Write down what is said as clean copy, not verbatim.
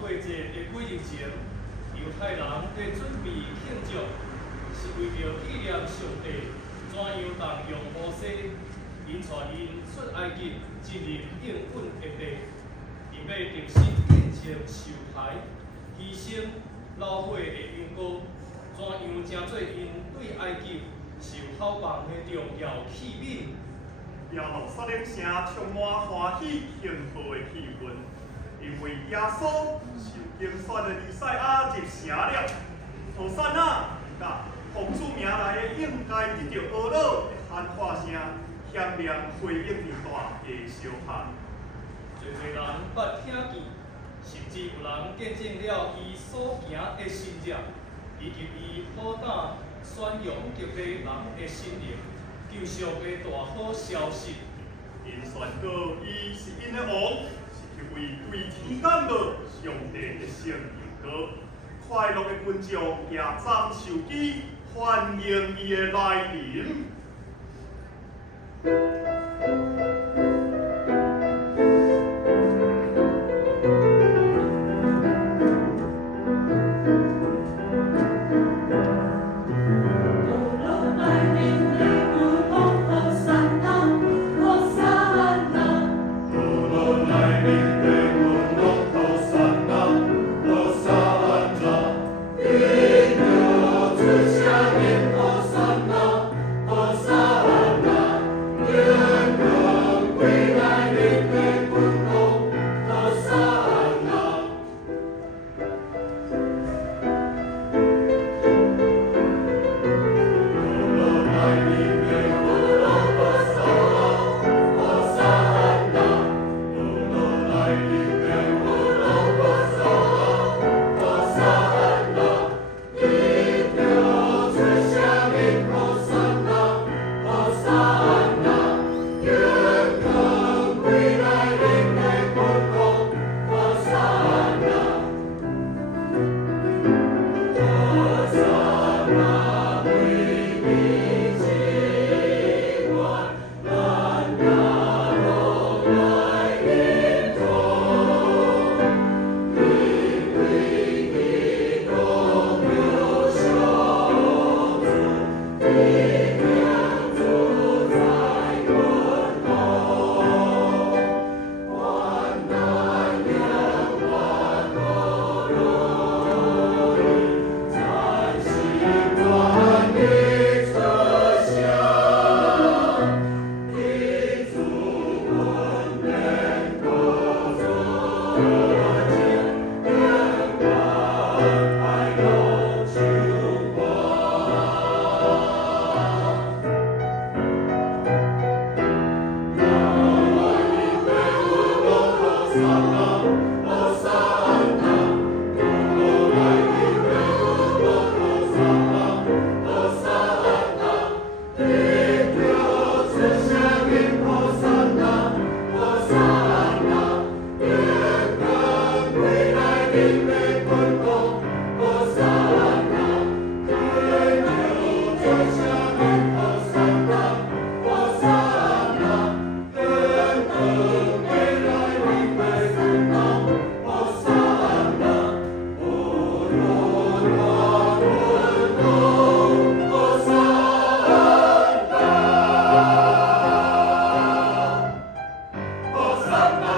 过节的几日前，犹太人在准备庆祝，是为着纪念上帝怎样动用摩西，引带因出埃及，进入应允的地，因要重新建设受台，牺牲老伙的羊羔，怎样成做因对埃及受好棒的重要器皿。耶路撒冷城充满欢喜幸福的气氛。因为耶稣受拣选的弥赛亚入城了，何塞纳！甲奉主名来的应该得到阿老的喊话声，响亮回应着大家相喊。侪侪人捌听见，甚至有人见证了伊所行的神迹，以及伊好胆宣扬极多人的心灵，救赎的大好消息。因宣告伊是因的王。一位对天感冒上帝的圣灵歌，快乐的群众也赞受机，欢迎伊的来临。Hosanna!